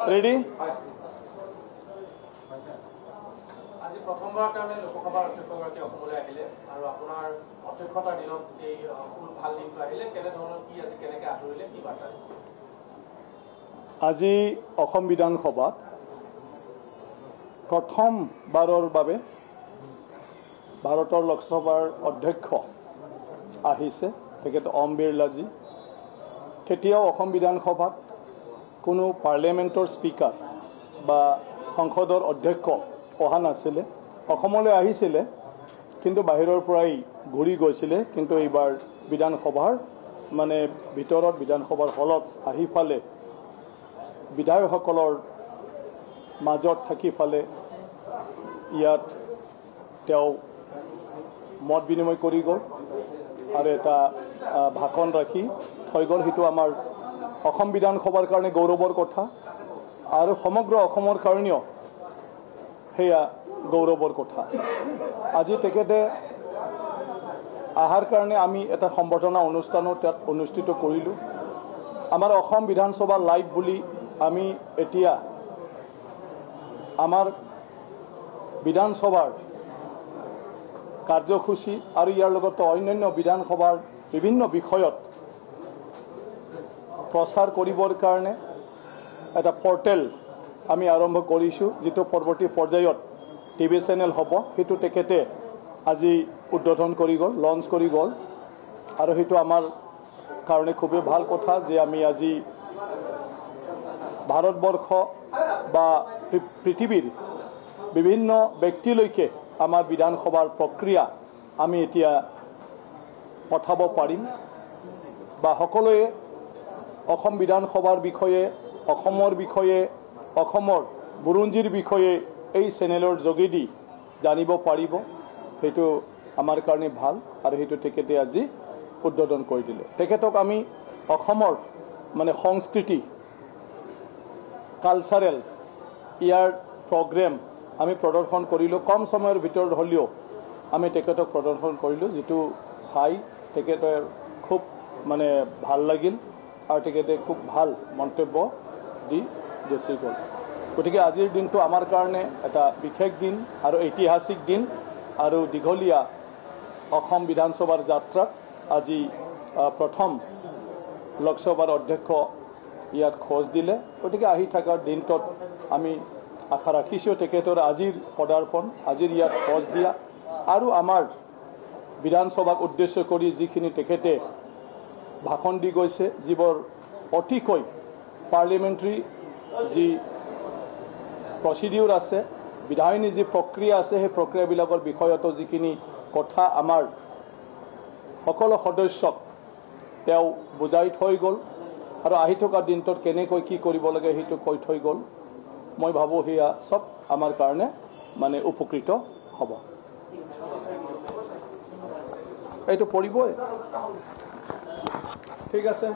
ready আজি প্ৰথমবাৰৰ কাৰণে লোকসভাৰ অধ্যক্ষগৰাকী অসমলৈ আহিলে আৰু আপোনাৰ অধ্যক্ষতাৰ দিনত এই ভাল দিনটো আহিলে কেনেধৰণৰ কি আজি কেনেকৈ আদৰিলে কি বাৰ্তা আজি অসম বিধানসভাত প্ৰথমবাৰৰ বাবে ভাৰতৰ লোকসভাৰ অধ্যক্ষ আহিছে তেখেত ওম বিৰলাজী কেতিয়াও অসম বিধানসভাত কোনো পাৰ্লিয়ামেণ্টৰ স্পীকাৰ বা সংসদৰ অধ্যক্ষ অহা নাছিলে অসমলৈ আহিছিলে কিন্তু বাহিৰৰ পৰাই ঘূৰি গৈছিলে কিন্তু এইবাৰ বিধানসভাৰ মানে ভিতৰত বিধানসভাৰ হলত আহি ফালে বিধায়কসকলৰ মাজত থাকি ফালে ইয়াত তেওঁ মত বিনিময় কৰি গ'ল আৰু এটা ভাষণ ৰাখি থৈ গ'ল সেইটো আমাৰ অসম বিধানসভাৰ কাৰণে গৌৰৱৰ কথা আৰু সমগ্ৰ অসমৰ কাৰণেও সেয়া গৌৰৱৰ কথা আজি তেখেতে আহাৰ কাৰণে আমি এটা সম্বৰ্ধনা অনুষ্ঠানো তাত অনুষ্ঠিত কৰিলোঁ আমাৰ অসম বিধানসভা লাইভ বুলি আমি এতিয়া আমাৰ বিধানসভাৰ কাৰ্যসূচী আৰু ইয়াৰ লগতে অন্যান্য বিধানসভাৰ বিভিন্ন বিষয়ত প্ৰচাৰ কৰিবৰ কাৰণে এটা পৰ্টেল আমি আৰম্ভ কৰিছোঁ যিটো পৰৱৰ্তী পৰ্যায়ত টিভি চেনেল হ'ব সেইটো তেখেতে আজি উদ্বোধন কৰি গ'ল লঞ্চ কৰি গ'ল আৰু সেইটো আমাৰ কাৰণে খুবেই ভাল কথা যে আমি আজি ভাৰতবৰ্ষ বা পৃথিৱীৰ বিভিন্ন ব্যক্তিলৈকে আমাৰ বিধানসভাৰ প্ৰক্ৰিয়া আমি এতিয়া পঠাব পাৰিম বা সকলোৱে অসম বিধানসভাৰ বিষয়ে অসমৰ বিষয়ে অসমৰ বুৰঞ্জীৰ বিষয়ে এই চেনেলৰ যোগেদি জানিব পাৰিব সেইটো আমাৰ কাৰণে ভাল আৰু সেইটো তেখেতে আজি উদ্বোধন কৰি দিলে তেখেতক আমি অসমৰ মানে সংস্কৃতি কালচাৰেল ইয়াৰ প্ৰগ্ৰেম আমি প্ৰদৰ্শন কৰিলোঁ কম সময়ৰ ভিতৰত হ'লেও আমি তেখেতক প্ৰদৰ্শন কৰিলোঁ যিটো চাই তেখেতে খুব মানে ভাল লাগিল আৰু তেখেতে খুব ভাল মন্তব্য দি গুচি গ'ল গতিকে আজিৰ দিনটো আমাৰ কাৰণে এটা বিশেষ দিন আৰু ঐতিহাসিক দিন আৰু দীঘলীয়া অসম বিধানসভাৰ যাত্ৰাত আজি প্ৰথম লোকসভাৰ অধ্যক্ষ ইয়াত খোজ দিলে গতিকে আহি থকাৰ দিনটোত আমি আশা ৰাখিছোঁ তেখেতৰ আজিৰ পদাৰ্পণ আজিৰ ইয়াত খোজ দিয়া আৰু আমাৰ বিধানসভাক উদ্দেশ্য কৰি যিখিনি তেখেতে ভাষণ দি গৈছে যিবোৰ অতিকৈ পাৰ্লিয়ামেণ্টাৰী যি প্ৰচিডিউৰ আছে বিধায়নী যি প্ৰক্ৰিয়া আছে সেই প্ৰক্ৰিয়াবিলাকৰ বিষয়তো যিখিনি কথা আমাৰ সকলো সদস্যক তেওঁ বুজাই থৈ গ'ল আৰু আহি থকা দিনটোত কেনেকৈ কি কৰিব লাগে সেইটো কৈ থৈ গ'ল মই ভাবোঁ সেয়া চব আমাৰ কাৰণে মানে উপকৃত হ'ব এইটো পৰিবই ঠিক আছে